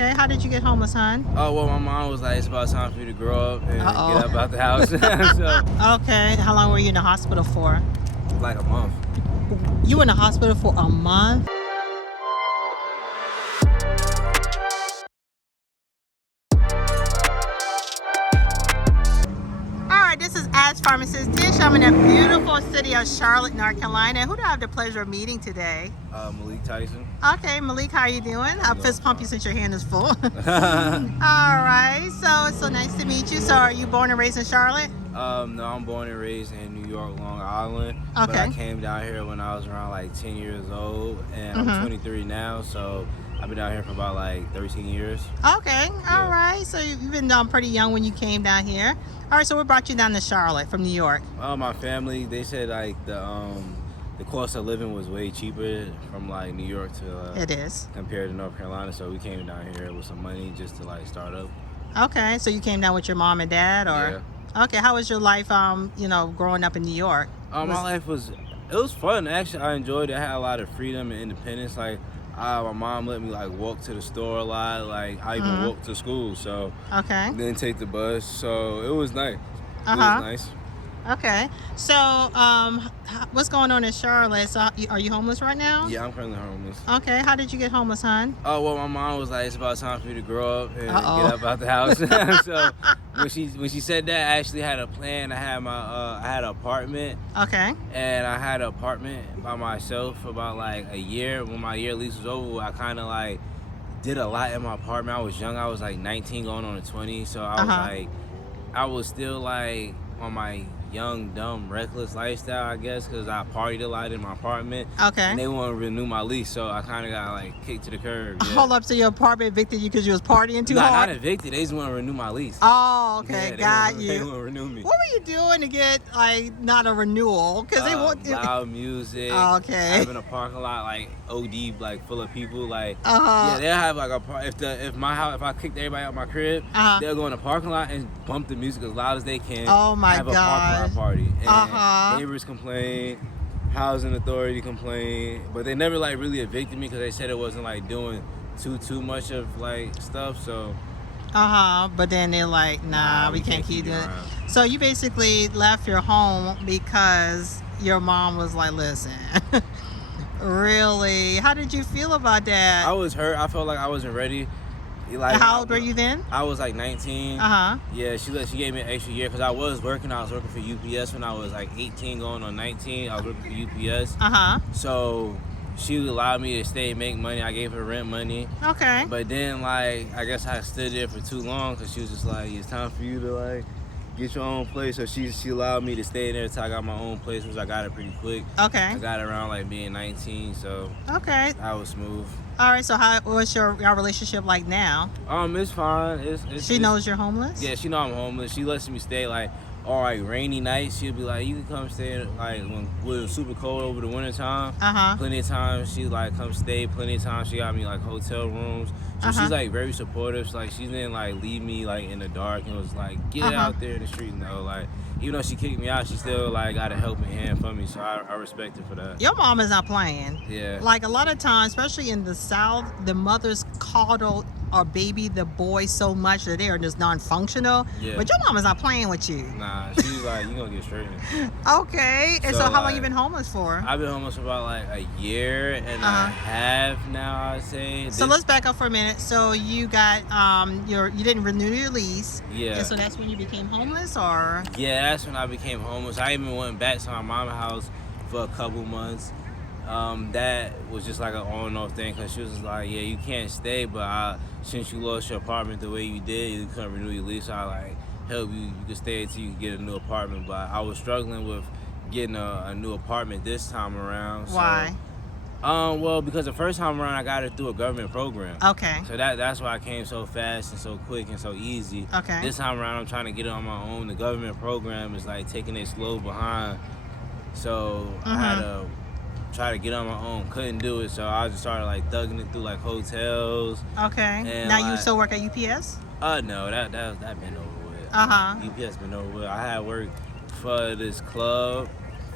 Okay, how did you get homeless, hon? Oh, well, my mom was like, it's about time for you to grow up and Uh-oh. get up out the house. So, Okay, how long were you in the hospital for? like a month. You were in the hospital for a month? Alright, this is Ash Pharmacist Dish. I'm in the beautiful city of Charlotte, North Carolina. Who do I have the pleasure of meeting today? Malik Tyson. Okay, Malik, how are you doing? I'll fist pump you since your hand is full. Alright, so it's so nice to meet you. So are you born and raised in Charlotte? No, I'm born and raised in New York, Long Island. Okay. But I came down here when I was around like 10 years old, and I'm 23 now, so I've been down here for about like 13 years. Okay, all right. So you've been pretty young when you came down here. All right, so what brought you down to Charlotte from New York? My family, they said like the cost of living was way cheaper from like New York to It is. compared to North Carolina, so we came down here with some money just to like start up. Okay, so you came down with your mom and dad, or? Yeah. Okay, how was your life? Growing up in New York. My life was fun. Actually, I enjoyed it. I had a lot of freedom and independence. Like, my mom let me like walk to the store a lot. Like, I even walked to school. So, Okay. didn't take the bus. So it was nice. It was nice. Okay, so what's going on in Charlotte? So are you homeless right now? Yeah, I'm currently homeless. Okay, how did you get homeless, hon? Oh, well, my mom was like, it's about time for you to grow up and get Uh-oh. up out the house. So when she said that, I actually had a plan. I had I had an apartment. Okay. And I had an apartment by myself for about like a year. When my year lease was over, I kind of like did a lot in my apartment. I was young. I was like 19 going on to 20. So I was like, I was still like on my young, dumb, reckless lifestyle, I guess, because I partied a lot in my apartment. Okay. And they wouldn't renew my lease, so I kind of got like kicked to the curb. Yeah. Hold up, so your apartment evicted you because you was partying too hard? Not evicted. They just wouldn't renew my lease. Oh, okay, Yeah, got you. They wouldn't renew me. What were you doing to get like not a renewal? Because they want loud music. Okay. Having a parking lot like OD, like full of people. Like Uh-huh. yeah, they'll have like if I kicked everybody out my crib, they'll go in the parking lot and bump the music as loud as they can. Oh my have a parking lot party. And neighbors complain, housing authority complain, but they never like really evicted me because they said it wasn't like doing too much of like stuff. So but then they're like, nah, we can't keep doing it. So you basically left your home because your mom was like, listen. Really? How did you feel about that? I was hurt. I felt like I wasn't ready. Like, how old were you then? I was like 19. Yeah, she gave me an extra year because I was working. I was working for UPS when I was like 18 going on 19. I was working for UPS. So she allowed me to stay and make money. I gave her rent money. Okay. But then like I guess I stood there for too long because she was just like, it's time for you to like get your own place. So she allowed me to stay there until I got my own place, which I got it pretty quick. Okay. I got it around like being 19, so okay, that was smooth. All right, so what's your relationship like now? It's fine. She knows you're homeless? Yeah, she know I'm homeless. She lets me stay like all right, rainy nights, she'll be like, you can come stay like when it's super cold over the winter time. Plenty of times she like come stay. Plenty of times she got me like hotel rooms. So she's like very supportive. So, like she didn't like leave me like in the dark and was like get out there in the street. No, like even though she kicked me out, she still like got a helping hand for me. So I respect her for that. Your mom is not playing. Yeah. Like a lot of times, especially in the South, the mothers coddle or baby the boy so much that they are just non-functional. Yeah. But your mom is not playing with you. Nah, she's like, you gonna get straightened. Okay. And so how long you been homeless for? I've been homeless for about like a year and a half now, I'd say. So let's back up for a minute. So you got you didn't renew your lease. Yeah. And so that's when you became homeless, or? Yeah, that's when I became homeless. I even went back to my mama's house for a couple months. That was just like an on and off thing because she was just like, yeah, you can't stay, but since you lost your apartment the way you did, you couldn't renew your lease, so I like help you. You can stay until you get a new apartment. But I was struggling with getting a new apartment this time around. Why? Well, because the first time around I got it through a government program. Okay. So that's why I came so fast and so quick and so easy. Okay. This time around I'm trying to get it on my own. The government program is like taking it slow behind. So I had to try to get on my own. Couldn't do it, so I just started like thugging it through like hotels. Okay. And now you still work at UPS? No, that been over with. Uh-huh. UPS been over with. I had worked for this club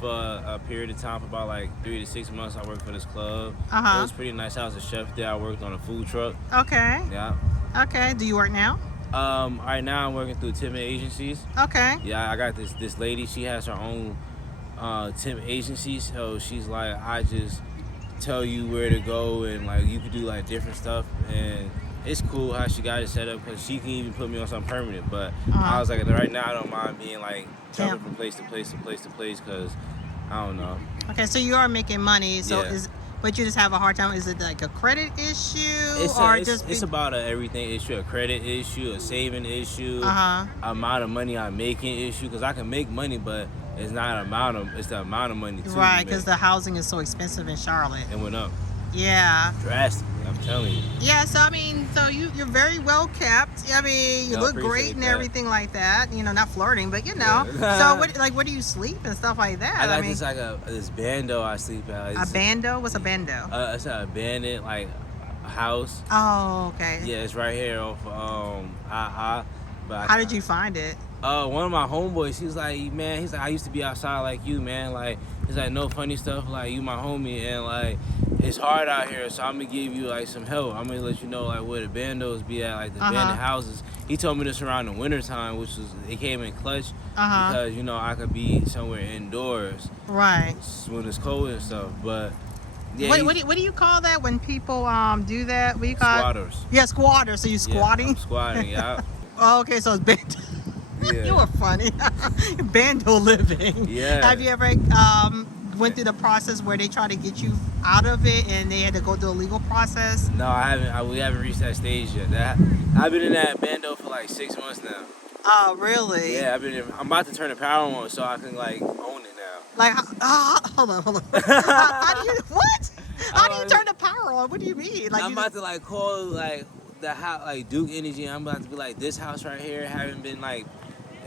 for a period of time for about like 3 to 6 months. I worked for this club. It was pretty nice. I was a chef there. I worked on a food truck. Okay. Yeah. Okay. Do you work now? Right now I'm working through temp agencies. Okay. Yeah, I got this lady. She has her own temp agency, so she's like, I just tell you where to go, and like you can do like different stuff, and it's cool how she got it set up because she can even put me on something permanent. But I was like, right now I don't mind being like jumping from place to place to place to place because I don't know. Okay, so you are making money, so Yeah. but you just have a hard time. Is it like a credit issue, It's about a everything issue, a credit issue, a saving issue, amount of money I'm making issue? Because I can make money, but it's not it's the amount of money too. Right, because the housing is so expensive in Charlotte. It went up. Yeah. Drastically, I'm telling you. Yeah, so I mean, so you're very well kept. I mean, you look great and everything like that. You know, not flirting, but you know. So where do you sleep and stuff like that? I got this bando I sleep at. A bando? What's a bando? It's an abandoned like house. Oh, okay. Yeah, it's right here off How did you find it? One of my homeboys, he's like, I used to be outside like you, man. Like, he's like, no funny stuff, like you my homie, and like it's hard out here, so I'm gonna give you like some help. I'm gonna let you know like where the bandos be at, like the abandoned houses. He told me this around the winter time, which was it came in clutch because you know I could be somewhere indoors, right, when it's cold and stuff. But yeah, what do you call that when people do that? What do you call squatters? Yeah, squatters. So you squatting? Yeah, I'm squatting. Yeah. Oh, okay, so it's bando. Yeah. You were funny. Bando living. Yeah. Have you ever went through the process where they try to get you out of it and they had to go through a legal process? No, I haven't. We haven't reached that stage yet. I've been in that bando for like 6 months now. Oh, really? Yeah, I'm about to turn the power on so I can like own it now. Like, hold on. How do you what? How do you turn the power on? What do you mean? Like, I'm about to like call like the house, like Duke Energy. I'm about to be like, this house right here haven't been like.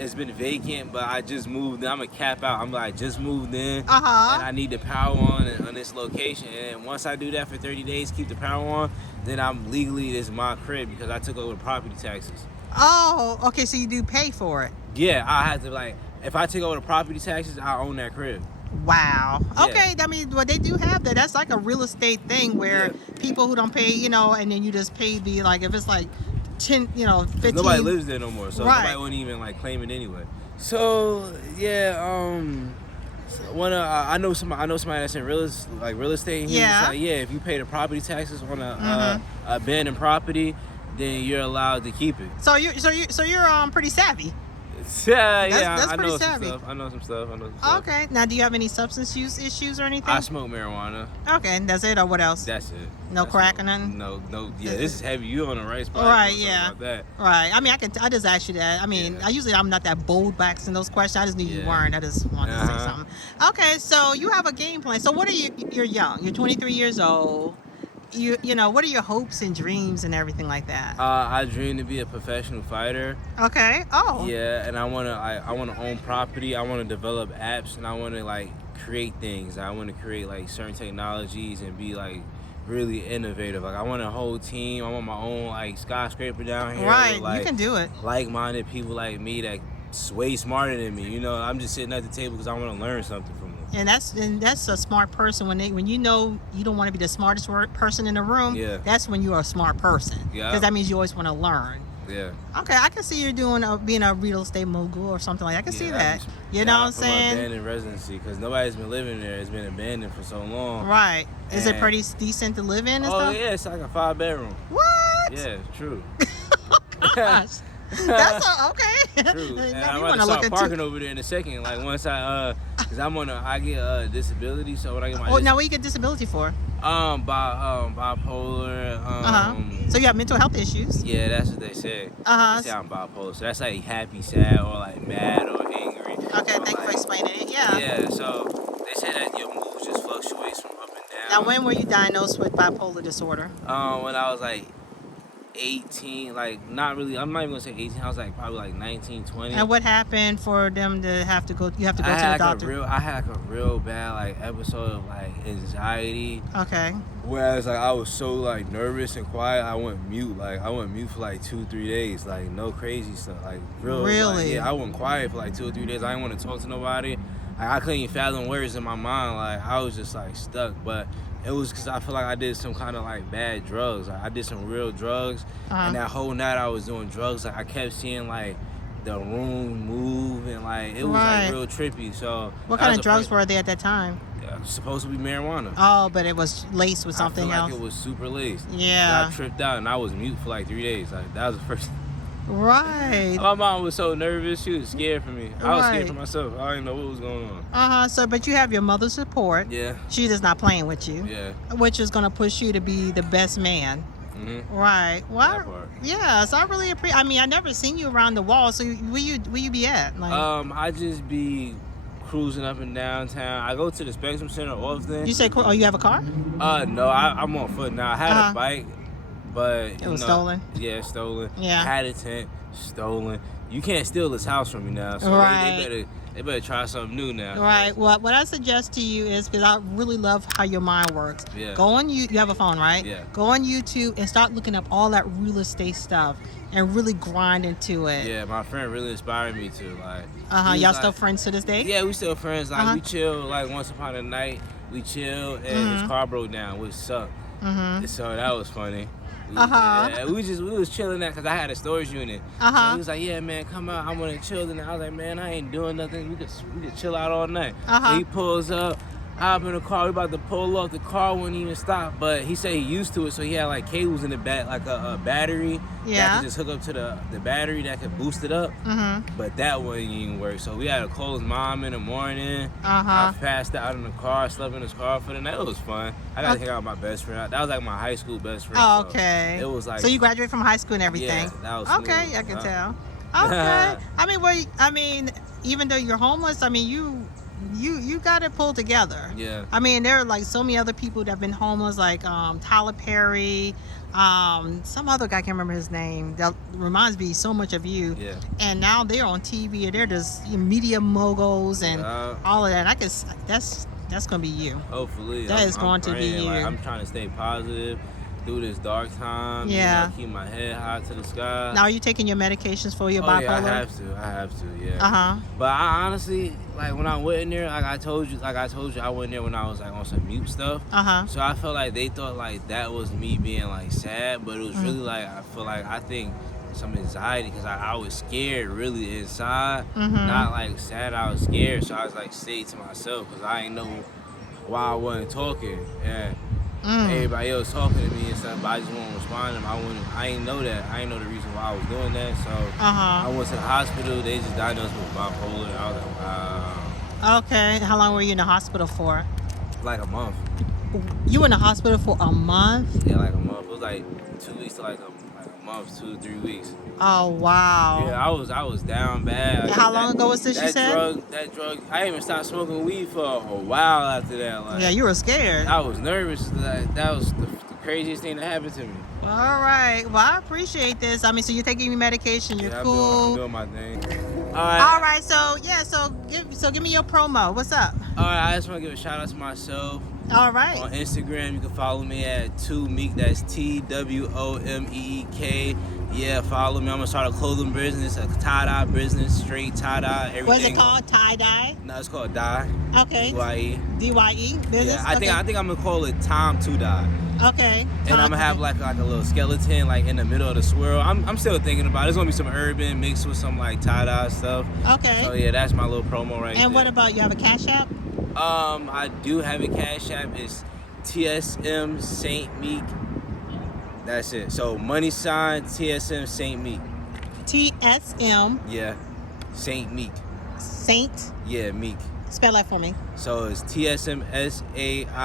It's been vacant, but I just moved in. I'm going to cap out. I'm like, just moved in, and I need the power on this location. And once I do that for 30 days, keep the power on, then I'm legally, this is my crib because I took over the property taxes. Oh, okay, so you do pay for it. Yeah, I had to, like, if I take over the property taxes, I own that crib. Wow. Yeah. Okay, I mean, well, they do have that. That's like a real estate thing where people who don't pay, you know, and then you just pay the, like, if it's like 10, 15. Nobody lives there no more, so nobody wouldn't even like claim it anyway. So yeah, I know somebody that's in real estate. And he was like, yeah, if you pay the property taxes on a abandoned property, then you're allowed to keep it. So you're pretty savvy. That's I know some stuff. I know some stuff. Okay. Now, do you have any substance use issues or anything? I smoke marijuana. Okay, that's it, or what else? That's it. No crack or nothing? No. Yeah, this is heavy. You on the right spot. Right, yeah. About that. Right. I mean, I just asked you that. I mean, I'm not that bold back in those questions. I just knew you weren't. I just wanted to say something. Okay, so you have a game plan. So what are you? You're young. You're 23 years old. You know, what are your hopes and dreams and everything like that? I dream to be a professional fighter. Okay. Oh. Yeah, and I wanna own property. I wanna develop apps, and I wanna like create things. I wanna create like certain technologies and be like really innovative. Like I want a whole team. I want my own like skyscraper down here. Right. With, like, you can do it. Like-minded people like me that way smarter than me. You know, I'm just sitting at the table because I want to learn something from them. And that's a smart person when you know you don't want to be the smartest person in the room. Yeah. That's when you're a smart person. Yeah. Because that means you always want to learn. Yeah. Okay, I can see you're being a real estate mogul or something like that. I can see that. You know what I'm saying? Abandoned residency because nobody's been living there. It's been abandoned for so long. Right. Is it pretty decent to live in and stuff? Oh yeah, it's like a 5-bedroom. What? Yeah, true. Oh, gosh. That's okay. True. And I'm about to start parking over there in a second. Like once cause I get a disability, so when I get my now what you get disability for? Bipolar. So you have mental health issues? Yeah, that's what they say. They say I'm bipolar, so that's like happy, sad, or like mad or angry. Okay, thank you for explaining it. Yeah. Yeah, so they say that your mood just fluctuates from up and down. Now, when were you diagnosed with bipolar disorder? When I was like 18, like not really, I'm not even gonna say 18, I was like probably like 19, 20. And what happened for them to have to go, you have to go to the doctor? I had like a real bad like episode of like anxiety. Okay. Whereas like I was so like nervous and quiet, I went mute for like 2-3 days, like no crazy stuff, like real. Really? Like, yeah, I went quiet for like 2 or 3 days. I didn't want to talk to nobody. Like, I couldn't even fathom words in my mind. Like, I was just like stuck. But it was because I feel like I did some kind of like bad drugs. Like, I did some real drugs, and that whole night I was doing drugs. Like, I kept seeing like the room move, and like it was like real trippy. So what kind of drugs were they at that time? Supposed to be marijuana. Oh, but it was laced with something else. It was super laced. Yeah. I tripped out and I was mute for like 3 days. Like, that was the first. Right. My mom was so nervous. She was scared for me. I was scared for myself. I didn't know what was going on. So, but you have your mother's support. Yeah. She is not playing with you. Yeah. Which is gonna push you to be the best man. Right. Well, yeah. So I really appreciate. I mean, I never seen you around the wall. So where you be at? Like, I just be cruising up and downtown. I go to the Spectrum Center often. You say, oh, you have a car? No, I'm on foot now. I had a bike, but it was stolen. Yeah, stolen. Yeah. I had a tent, stolen. You can't steal this house from me now. So they better try something new now. Right. Well, what I suggest to you is, because I really love how your mind works. Yeah. Go on you have a phone, right? Yeah. Go on YouTube and start looking up all that real estate stuff and really grind into it. Yeah, my friend really inspired me to y'all still friends to this day? Yeah, we still friends. Like we chill like once upon a night. We chill and his car broke down, which sucked. So that was funny. Yeah, we was chilling that because I had a storage unit. So he was like, yeah, man, come out. I want to chill. And I was like, man, I ain't doing nothing. We could chill out all night. So he pulls up. I hop in the car. We about to pull off. The car wouldn't even stop. But he said he used to it, so he had like cables in the back, like a battery. That could just hook up to the battery that could boost it up. But that wouldn't even work. So we had to call his mom in the morning. I passed out in the car, slept in his car for the night. It was fun. I got to hang out with my best friend. That was like my high school best friend. Oh, okay. So it was like. So you graduated from high school and everything. Yeah, that was okay. smooth. I can tell. Okay. I mean, even though you're homeless, I mean, you got it pulled together. Yeah. I mean, there are like so many other people that have been homeless, like Tyler Perry, some other guy, I can't remember his name, that reminds me so much of you. Yeah. And now they're on TV and they're just media moguls and all of that. I guess that's gonna be you. Hopefully. That is going to be you. Like, I'm trying to stay positive through this dark time. Yeah. You know, keep my head high to the sky. Now, are you taking your medications for your bipolar? Yeah, I have to, yeah. But I honestly, like, when I went in there, like I told you, I went in there when I was like on some mute stuff. So I felt like they thought like that was me being like sad, but it was really like, I think some anxiety, because I was scared really inside, not like sad. I was scared, so I was like say to myself, because I didn't know why I wasn't talking, and everybody else talking to me and stuff, but I just wasn't responding. I didn't know that. I didn't know the reason why I was doing that. So I went to the hospital. They just diagnosed me with bipolar. I was like, wow. Okay. How long were you in the hospital for? Like a month. You were in the hospital for a month? Yeah, like a month. It was like 2 weeks to like a month, 2 to 3 weeks. Oh, wow. Yeah, I was down bad. And how long ago was this, you said? That drug, I even stopped smoking weed for a while after that. Like, yeah, you were scared. I was nervous. That was the craziest thing that happened to me. All right. Well, I appreciate this. I mean, so you're taking your medication. You're cool. I'm doing my thing. All right. So give me your promo. What's up? All right. I just want to give a shout out to myself. All right. On Instagram, you can follow me at 2Meek. That's TWOMEEK. Yeah, follow me. I'm gonna start a clothing business, a tie-dye business, straight tie-dye, everything. What's it called? Tie-dye? No, it's called dye. Okay. DYE. DYE business. Yeah, I think I'm gonna call it Time to Die. Okay. And I'm gonna have like a little skeleton like in the middle of the swirl. I'm still thinking about it. There's gonna be some urban mixed with some like tie-dye stuff. Okay. So yeah, that's my little promo right there. And what about, you have a Cash App? I do have a Cash App. It's TSM Saint Meek. That's it. So money sign TSM Saint Meek. TSM. Yeah. Saint Meek. Saint. Yeah, Meek. Spell that for me. So it's TSM SAINTMEEK.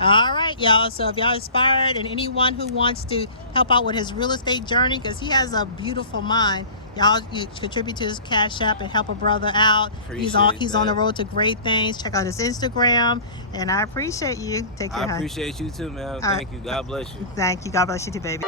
All right, y'all. So if y'all inspired and anyone who wants to help out with his real estate journey, because he has a beautiful mind, y'all contribute to his Cash App and help a brother out. He's on the road to great things. Check out his Instagram, and I appreciate you. Take care. I appreciate you too, man. Thank you. God bless you. Thank you. God bless you too, baby.